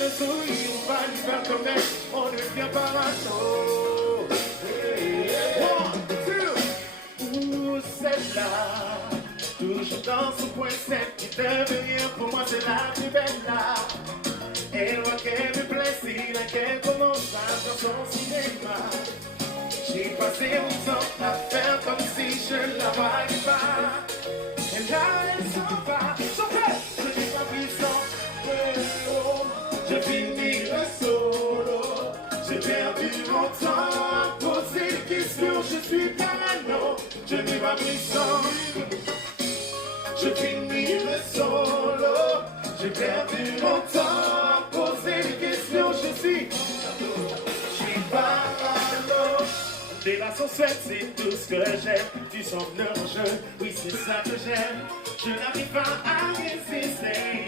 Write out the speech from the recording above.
le sourire, on va lui faire connaître, on devient parano. One, two, où celle-là, toujours dans son point 7, qui devient pour moi c'est la plus belle là. Elle voit qu'elle me plaisir, qu'elle commence à dans son cinéma. J'ai passé mon temps à faire comme si je ne la voyais pas. Et là elle s'en va, je n'ai pas pris son vélo. Je finis le solo. J'ai perdu mon temps à poser des questions. Je suis parano. Je n'ai pas pris son. Je finis le solo. J'ai perdu mon temps à poser des questions. Je suis parano. Des relations seules, c'est tout ce que j'aime. Tu sembles le jeu, oui c'est ça que j'aime. Je n'arrive pas à résister.